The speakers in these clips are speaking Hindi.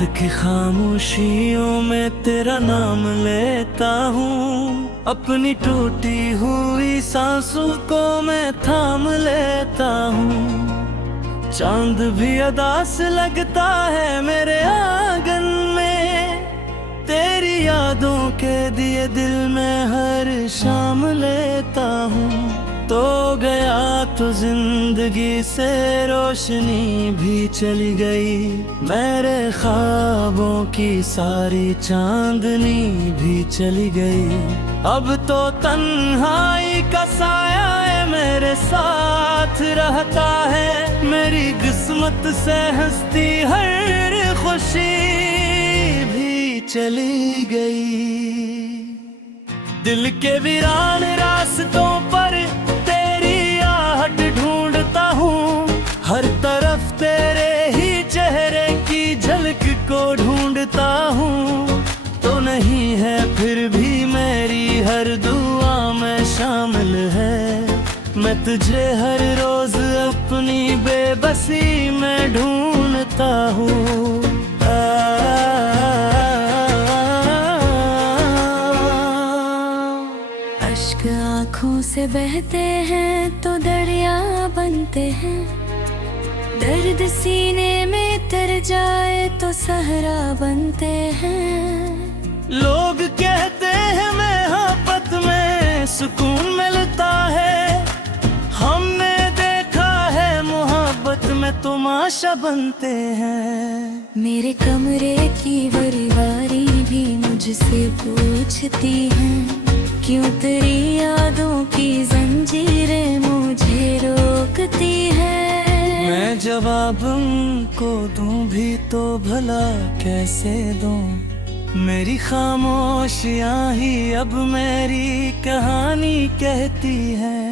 रात की खामोशियों में तेरा नाम लेता हूँ। अपनी टूटी हुई सांसों को मैं थाम लेता हूँ। चांद भी अदास लगता है मेरे आंगन में। तेरी यादों के दिए दिल में हर शाम लेता हूँ। तो गया तो जिंदगी से रोशनी भी चली गई। मेरे ख्वाबों की सारी चांदनी भी चली गई। अब तो तन्हाई का साया है मेरे साथ रहता है। मेरी किस्मत से हंसती हर खुशी भी चली गई। दिल के वीरान रास्तों पर ढूंढता हूँ। हर तरफ तेरे ही चेहरे की झलक को ढूंढता हूँ। तो नहीं है फिर भी मेरी हर दुआ में शामिल है। मैं तुझे हर रोज अपनी बेबसी में ढूंढता हूँ। अश्क आँखों से बहते हैं तो दरिया बनते हैं। दर्द सीने में तर जाए तो सहरा बनते हैं। लोग कहते हैं मोहब्बत में सुकून मिलता है। हमने देखा है मोहब्बत में तमाशा बनते हैं। मेरे कमरे की परिवारी भी मुझसे पूछती हैं, क्यों तेरी यादों की जंजीरें मुझे रोकती है। मैं जवाब उनको दूं भी तो भला कैसे दूं। मेरी खामोशियां ही अब मेरी कहानी कहती है।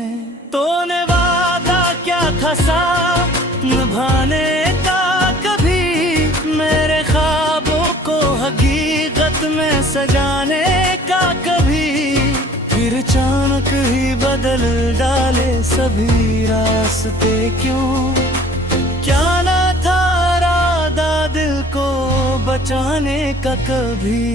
तूने वादा क्या था साथ निभाने का कभी। मेरे ख्वाबों को हकीकत में सजाने का कभी। फिर अचानक ही बदल डाले सभी रास्ते क्यों। क्या ना था इरादा दिल को बचाने का कभी।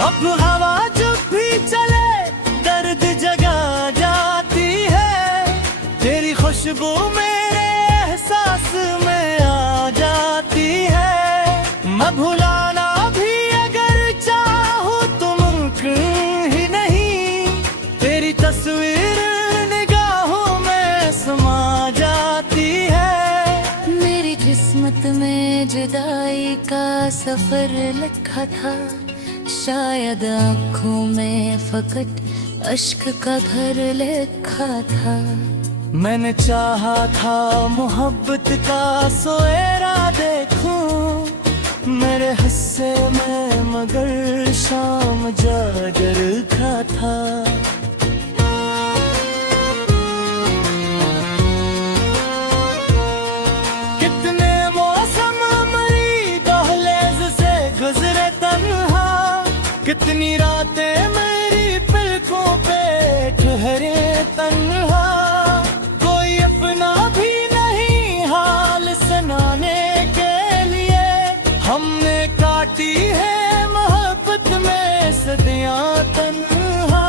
अब हवा जब भी चले दर्द जगा जाती है। तेरी खुशबू मेरे एहसास में आ जाती है। मैं भुलाना भी अगर चाहूँ तो मुमकिन ही नहीं। तेरी तस्वीर निगाहों में समा जाती है। मेरी किस्मत में जुदाई का सफर लिखा था। शायद आँखों में फकत अश्क का घर लिखा था। मैंने चाहा था मोहब्बत का सोएरा देखूं मेरे हिस्से में, मगर शाम जागर का था। कितने मौसम मरी दहलीज से गुजरे तन्हा। कितनी रातें मेरी पलकों पे ठहरे तन्हा। कोई अपना भी नहीं हाल सुनाने के लिए। हमने काटी है मोहब्बत में सदियां तन्हा।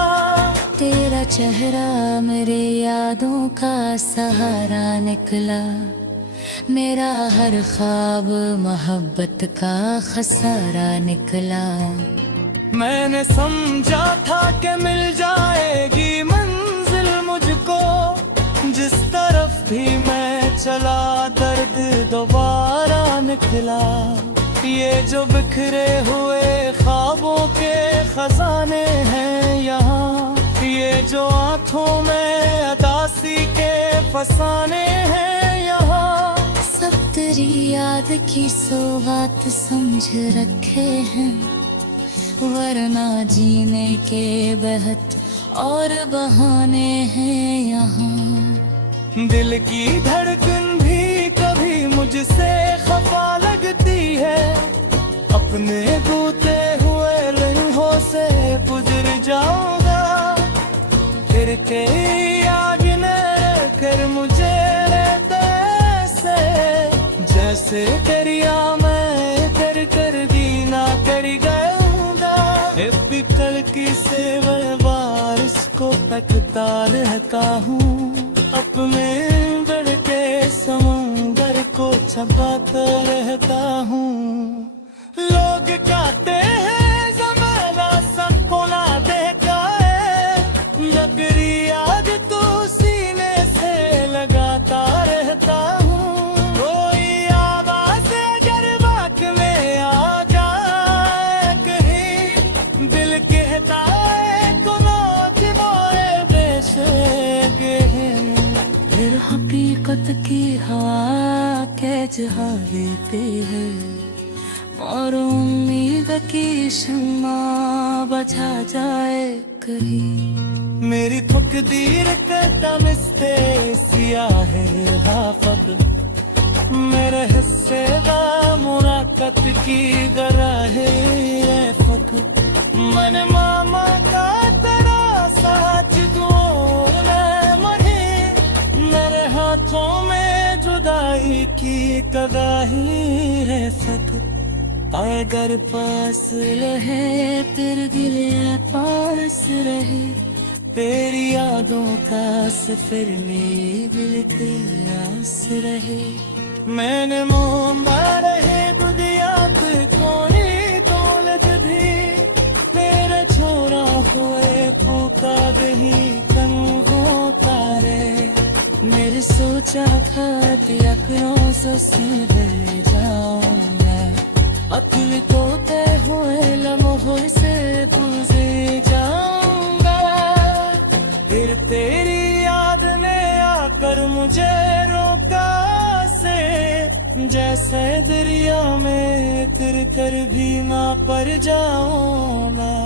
तेरा चेहरा मेरे यादों का सहारा निकला। मेरा हर ख्वाब मोहब्बत का खसारा निकला। मैंने समझा था कि मिल जाएगी मंजिल मुझको। जिस तरफ भी मैं चला दर्द दोबारा निकला। ये जो बिखरे हुए ख्वाबों के खजाने हैं यहाँ। ये जो आँखों में अदासी के फसाने हैं यहाँ। सब तेरी याद की सौगात समझ रखे हैं, वरना जीने के बहत और बहाने हैं यहाँ। दिल की धड़कन भी कभी मुझसे खफा लगती है। अपने बूते हुए लम्हों से गुजर जाऊंगा, फिर तेरी याद न कर मुझे से, जैसे दरिया मैं कर दीना कर गऊंगा। कल की सेवर बारिश को तकता रहता हूँ, अपने बढ़ के समुंदर को छपाता रहता हूँ। लोग कहते हैं ज़माना सबको ना देखा है, नगरी याद तू सीने से लगाता रहता हूँ। कोई आवाज़ अगर बात में आ जाए कहीं, दिल कहता है कुनौत मोए बेशक है। फिर हकीकत की हवा के जहाँ लेते हैं, और उम्मीद की शम्मा बचा जाए कहीं। मेरी तकदीर का दमिस्ते सियाह है हाफक, मेरे हिस्से का मुराकत की गरा है फक। मन मामा का तेरा साथ दुआ न मरे, मेरे हाथों में जुदाई की कगाही है सक। अगर पास रहे फिर दिल पास रहे, तेरी यादों का सफर में दिल के आस रहे। मैंने मोहम्मा रहे बुदिया कोई दौलत दी, तेरे छोरा हुए फूका गही कम होता रे। मेरे सोचा था अखरों से सुधर जाऊं मैं, अक्ल तो तय हुए लम्हों से गुजर जाऊंगा। फिर तेरी याद ने आकर मुझे रोका से, जैसे दरिया में तिर कर भी ना पर जाऊंगा।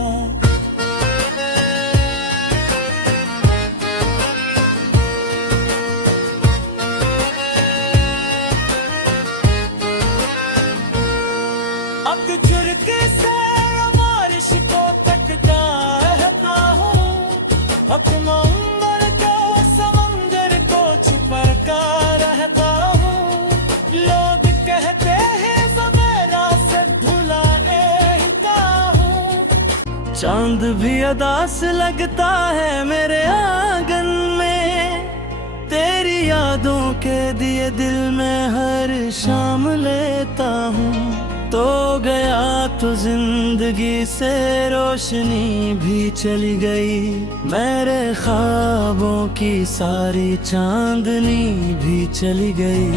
चांद भी अदास लगता है मेरे आंगन में, तेरी यादों के दिए दिल में हर शाम लेता हूँ। तो गया तो जिंदगी से रोशनी भी चली गई, मेरे ख्वाबों की सारी चांदनी भी चली गई।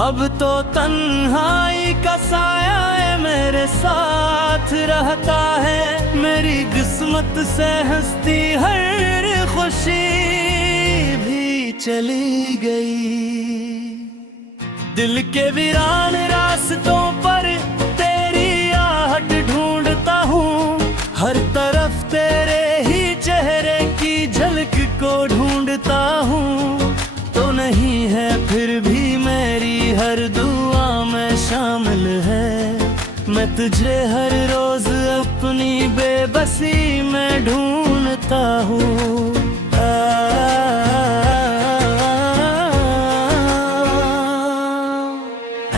अब तो तन्हाई का साया है मेरे साथ रहता है, मेरी किस्मत से हंसती हर खुशी भी चली गई। दिल के वीरान रास्तों पर तेरी आहट ढूंढता हूँ, हर तरफ तेरे ही चेहरे की झलक को ढूंढता हूँ। तो नहीं है फिर भी मेरी हर दुआ में शामिल है, मैं तुझे हर रोज अपनी बेबसी में ढूंढता हूँ।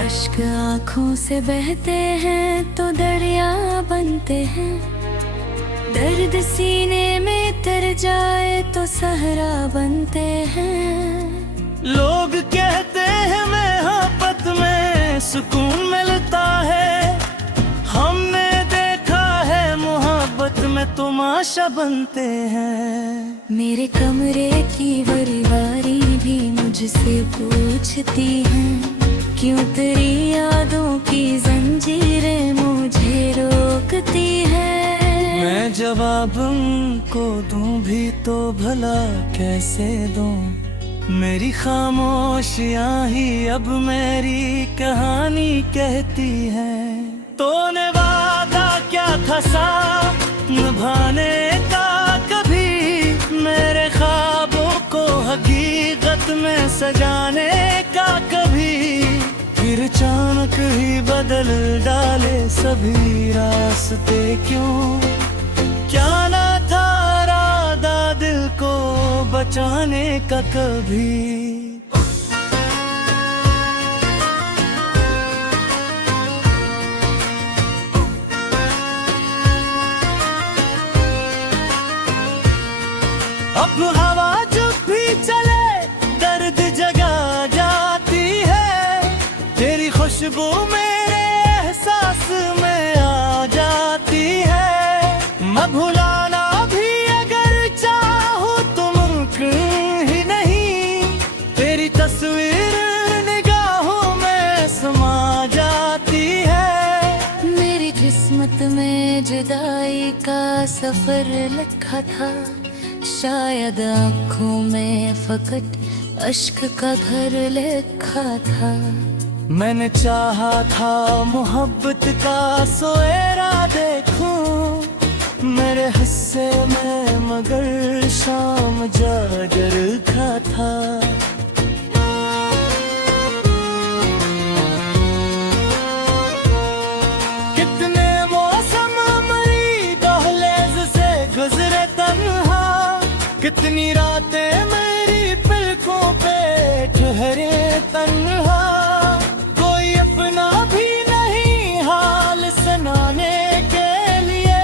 अश्क आँखों से बहते हैं तो दरिया बनते हैं, दर्द सीने में तर जाए तो सहरा बनते हैं। लोग कहते हैं मोहब्बत में सुकून मिलता है, हमने देखा है मोहब्बत में तमाशा बनते हैं। मेरे कमरे की बरिवारी भी मुझसे पूछती हैं, क्यों तेरी यादों की जंजीरें मुझे रोकती हैं। मैं जवाब उनको दूं भी तो भला कैसे दूं, मेरी खामोशियां ही अब मेरी कहानी कहती है। तूने वादा क्या था साथ निभाने का कभी, मेरे ख्वाबों को हकीकत में सजाने का कभी। फिर अचानक ही बदल डाले सभी रास्ते, क्यों क्या ना था इरादा दिल को बचाने का कभी। अब हवा जब भी चले दर्द जगा जाती है, तेरी खुशबू मेरे एहसास में आ जाती है। मैं भुलाना भी अगर चाहूँ तो मुमकिन ही नहीं, तेरी तस्वीर निगाहों में समा जाती है। मेरी किस्मत में जुदाई का सफर लिखा था, शायद आँखों में फकत अश्क का घर लिखा था। मैंने चाहा था मोहब्बत का सोएरा देखूं मेरे हिस्से में, मगर शाम जागर रखा था। कितने मौसम मरी दहलीज से गुजरे तन्हा, कितनी रातें मेरी पलकों पे ठहरे तन्हा। कोई अपना भी नहीं हाल सुनाने के लिए,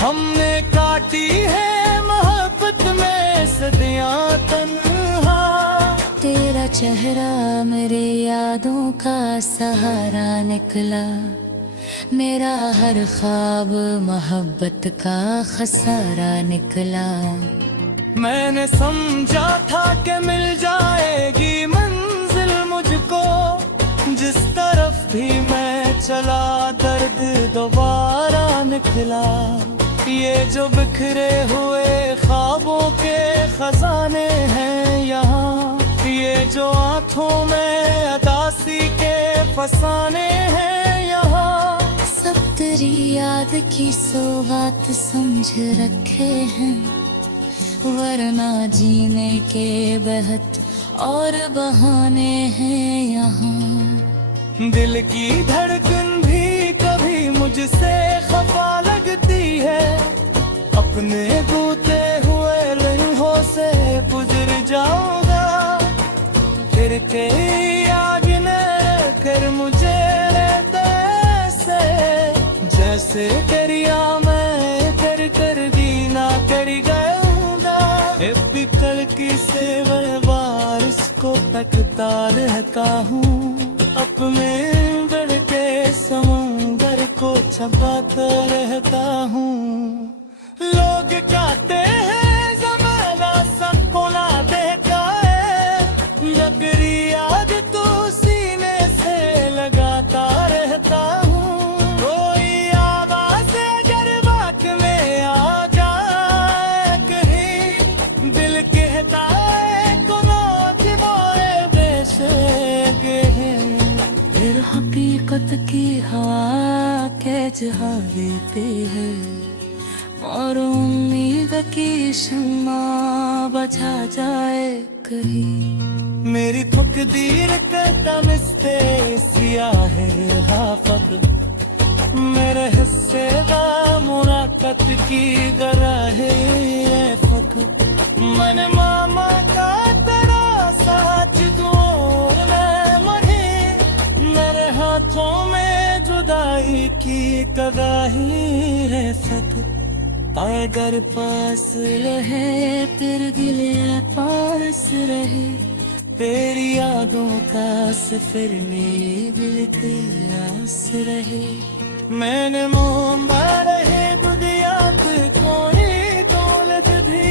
हमने काटी है मोहब्बत में सदियां तन्हा। तेरा चेहरा मेरे यादों का सहारा निकला, मेरा हर ख्वाब मोहब्बत का खसारा निकला। मैंने समझा था कि मिल जाएगी मंजिल मुझको, जिस तरफ भी मैं चला दर्द दोबारा निकला। ये जो बिखरे हुए ख्वाबों के खजाने हैं यहाँ, ये जो आँखों में अदासी के फसाने हैं यहाँ, सब तेरी याद की सौगात समझ रखे हैं, वरना जीने के बहत और बहाने हैं यहाँ। दिल की धड़कन भी कभी मुझसे खफा लगती है, अपने बूते हुए लम्हों से गुजर जाऊंगा। फिर के आगे कर मुझे से, जैसे दरिया में कर दीना कर गया। कल की सेवर बारिश को तकता रहता हूँ, अपने दिल के समुंदर को छपाता रहता हूँ। लोग कहते हैं ज़माना सब भुला देता है, जगरी याद तो सीने से लगाता रहता हूँ। कोई आवाज़ अगर बात में आ जाए कहीं, दिल कहता है कोनो दिवाए बेशक है। फिर हकीकत की हवा के जहाँ देते हैं, और उम्मीद की शम्मा बचा जाए कहीं। मेरी तकदीर का दमिस्ते सियाह है हाफक, मेरे हिस्से का मुराकत की गरा है फक। मन मामा का तेरा साथ दुआ में मरे, मेरे हाथों में जुदाई की कगाही है सक। अगर पास रहे फिर गिले पास रहे, तेरी यादों का सफर में दिल आस रहे। मैंने मोहम्मा रहे दुनिया पे कोई दौलत भी,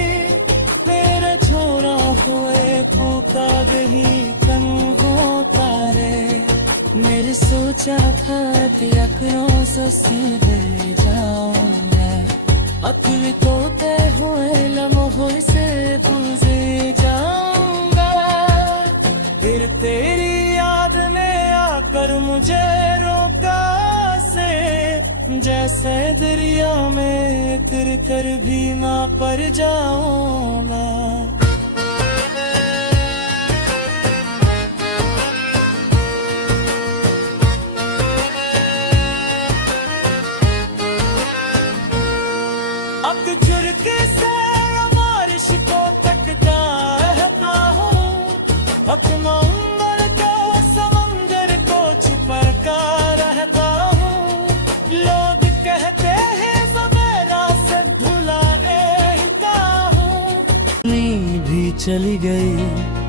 मेरे छोरा हुए फूका गही कंगों तारे। मेरे सोचा था कि अखरों से सीधे जाऊं मैं, अकल को तय हुए लम्हों से गुजर जाऊंगा। फिर तेरी याद ने आकर मुझे रोका से, जैसे दरिया में तिर कर भी ना पर जाऊंगा। अब अपनी भी चली गई।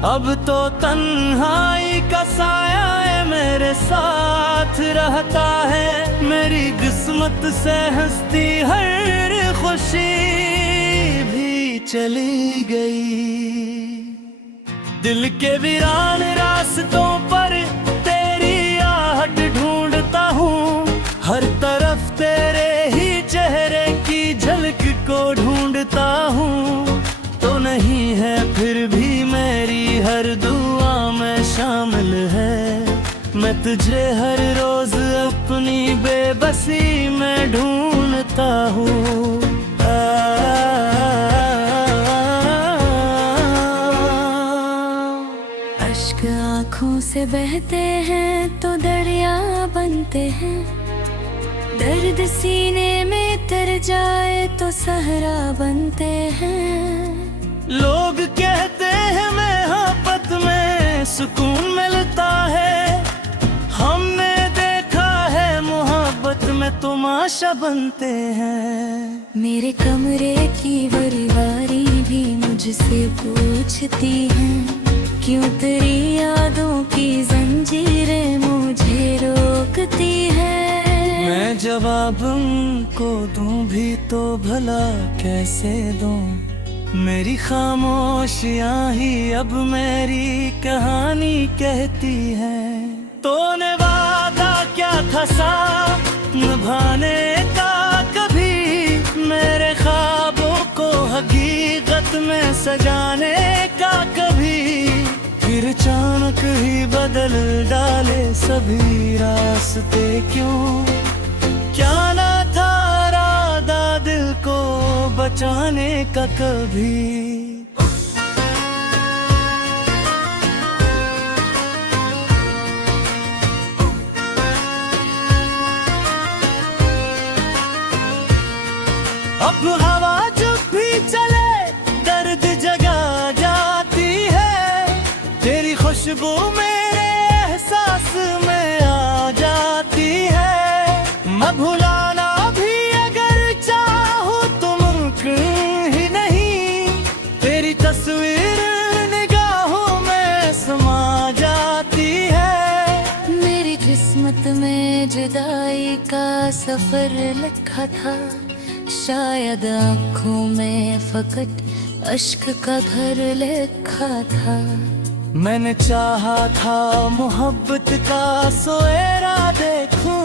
अब तो तन्हाई का साया है मेरे साथ रहता है, मेरी किस्मत से हंसती हर खुशी भी चली गई। दिल के वीरान रास्तों पर तेरी आहट ढूंढता हूँ, हर तरफ तेरे ही चेहरे की झलक को ढूंढता हूँ। तो नहीं है फिर भी मेरी हर दुआ में शामिल है, मैं तुझे हर रोज अपनी बेबसी में ढूंढता हूँ। अश्क आँखों से बहते हैं तो दरिया बनते हैं, दर्द सीने में तर जाए तो सहरा बनते हैं। लोग कहते हैं मोहब्बत में सुकून मिलता है, हमने देखा है मोहब्बत में तमाशा बनते हैं। मेरे कमरे की बरिवारी भी मुझसे पूछती हैं, क्यों तेरी यादों की जंजीरें मुझे रोकती हैं। मैं जवाब उनको दूं भी तो भला कैसे दूं, मेरी खामोशियां ही अब मेरी कहानी कहती है। तूने वादा क्या था साथ निभाने का कभी, मेरे ख्वाबों को हकीकत में सजाने का कभी, फिर अचानक ही बदल डाले सभी रास्ते क्यों। क्या ना था इरादा दिल को बचाने का कभी। अब हवा जब भी चले दर्द जगा जाती है, तेरी खुशबू मेरे एहसास में आ जाती है। मैं भुलाना भी अगर चाहूँ तो मुमकिन ही नहीं, तेरी तस्वीर निगाहों में समा जाती है। मेरी किस्मत में जुदाई का सफर लिखा था, शायद आँखों में फकत अश्क का घर लिखा था। मैंने चाहा था मोहब्बत का सोएरा देखूं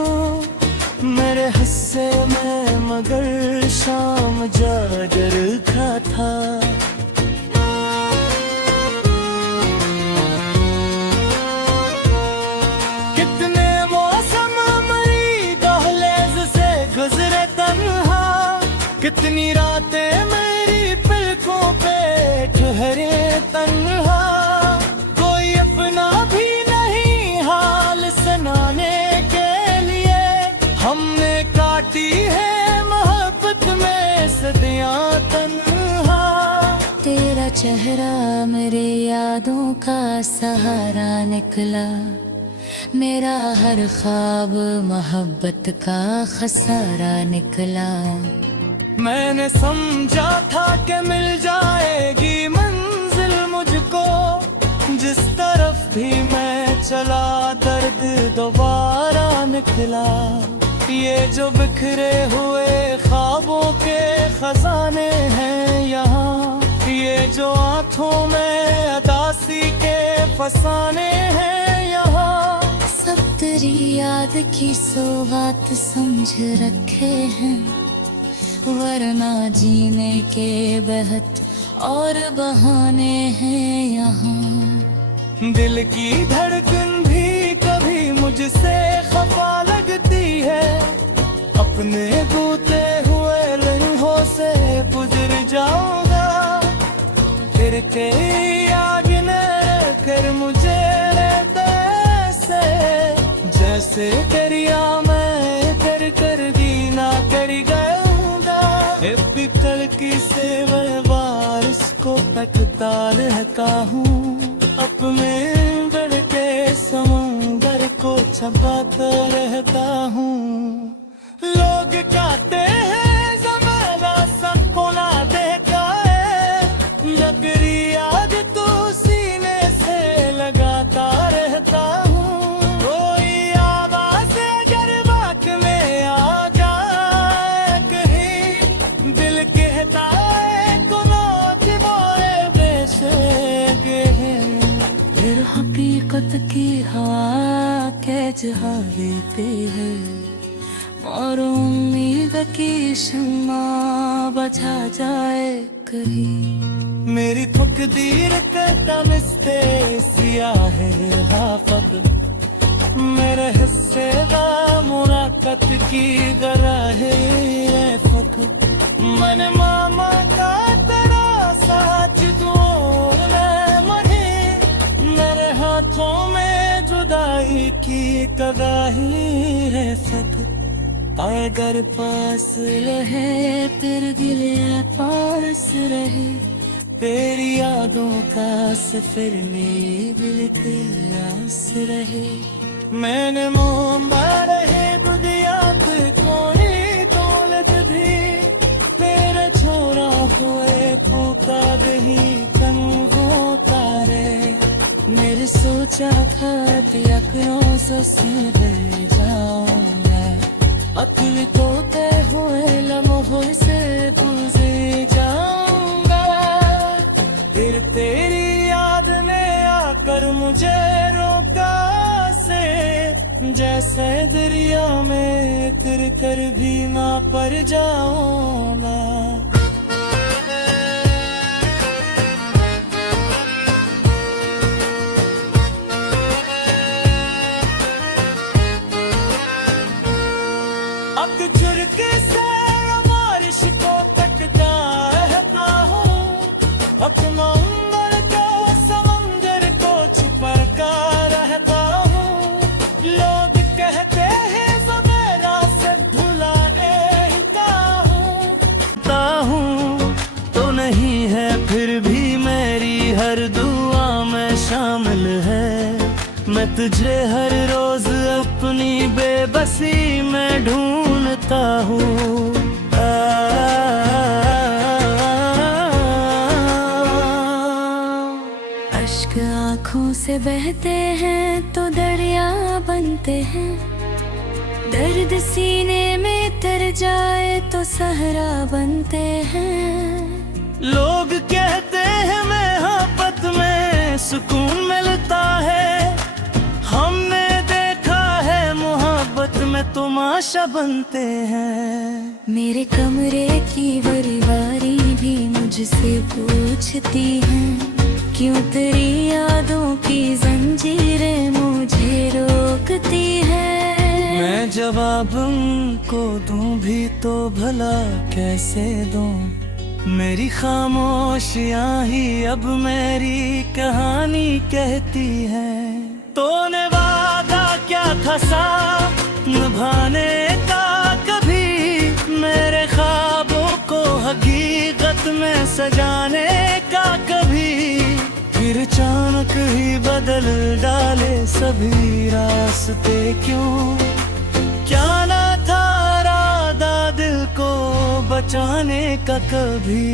मेरे हिस्से में, मगर शाम जागर का था। कितने मौसम मरी दहलीज से गुजरे तन्हा, कितनी रातें मेरी पलकों पे ठहरे तन्हा। कोई अपना भी नहीं हाल सुनाने के लिए, हमने काटी है मोहब्बत में सदियां तन्हा। तेरा चेहरा मेरे यादों का सहारा निकला, मेरा हर ख्वाब मोहब्बत का खसारा निकला। मैंने समझा था कि मिल जाएगी मंजिल मुझको, जिस तरफ भी मैं चला दर्द दोबारा निकला। ये जो बिखरे हुए ख्वाबों के खजाने हैं यहाँ, ये जो आँखों में अदासी के फसाने हैं यहाँ, सब तेरी याद की सौगात समझ रखे हैं, वरना जीने के बहत और बहाने हैं यहाँ। दिल की धड़कन भी कभी मुझसे खफा लगती है, अपने बूते हुए लम्हों से गुजर जाऊंगा। फिर तेरी आग ने कर मुझे रहते से, जैसे दरिया में कर दीना कर गया। पितल की से मैं बारिश को तकता रहता हूँ, अपने बड़ के समुंदर को छपाता रहता हूँ। लोग कहते हैं ज़माना सबको ना देता है, लग तेरी याद तू सीने से लगाता रहता हूँ। कोई आवाज़ अगर बात में आ जाए कहीं, दिल कहता है कुनौत मोए बेशक है। फिर हकीकत की हवा के जहाँ लेते हैं, और उम्मीद की शम्मा बचा जाए कहीं। मेरी तकदीर का तमस्ते सियाह है हाफत, मेरे हिस्से दा मुराकत की गरा है फक। मन मामा का तेरा साथ दूर मरे, मेरे हाथों में जुदाई की तबाही है फक। अगर पास रहे फिर गिले पास रहे, तेरी यादों का सफर में दिल की आस रहे। मैंने मोहम्मा रहे दुनिया पे कोई दौलत भी, तेरे छोरा हुए फूका भी कंगो तारे। मेरे सोचा था अखरों से रह जाऊंगा, अक्ल तो तय हुए लम्हों से गुजर जाऊंगा। फिर तेरी याद ने आकर मुझे रोका से, जैसे दरिया में उतर कर भी ना पर जाऊंगा। अब चुरके से बारिश को तकता रहता हूँ, अपना अंदर के समंदर को छुपा कर रहता हूँ। लोग कहते हैं सवेरा से भुलाने का हूँ तो नहीं है, फिर भी मेरी हर दुआ में शामिल है। मैं तुझे हर रोज अपनी बेबसी में ढूंढता हूँ। अश्क आँखों से बहते हैं तो दरिया बनते हैं, दर्द सीने में तर जाए तो सहरा बनते हैं। लोग कहते हैं मोहब्बत में सुकून मिलता है, हमने देखा है मोहब्बत में तमाशा बनते हैं। मेरे कमरे की बरवारी भी मुझसे पूछती हैं, क्यों तेरी यादों की जंजीरें मुझे रोकती हैं। मैं जवाब उनको दूं भी तो भला कैसे दूं, मेरी खामोशियां ही अब मेरी कहानी कहती है। तूने वादा क्या था साथ निभाने का कभी, मेरे ख्वाबों को हकीकत में सजाने का कभी। फिर अचानक ही बदल डाले सभी रास्ते क्यों, क्या ना था इरादा दिल को बचाने का कभी।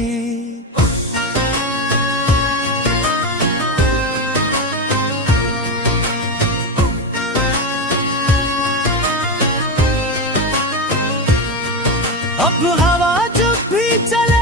अब हवा जब भी चले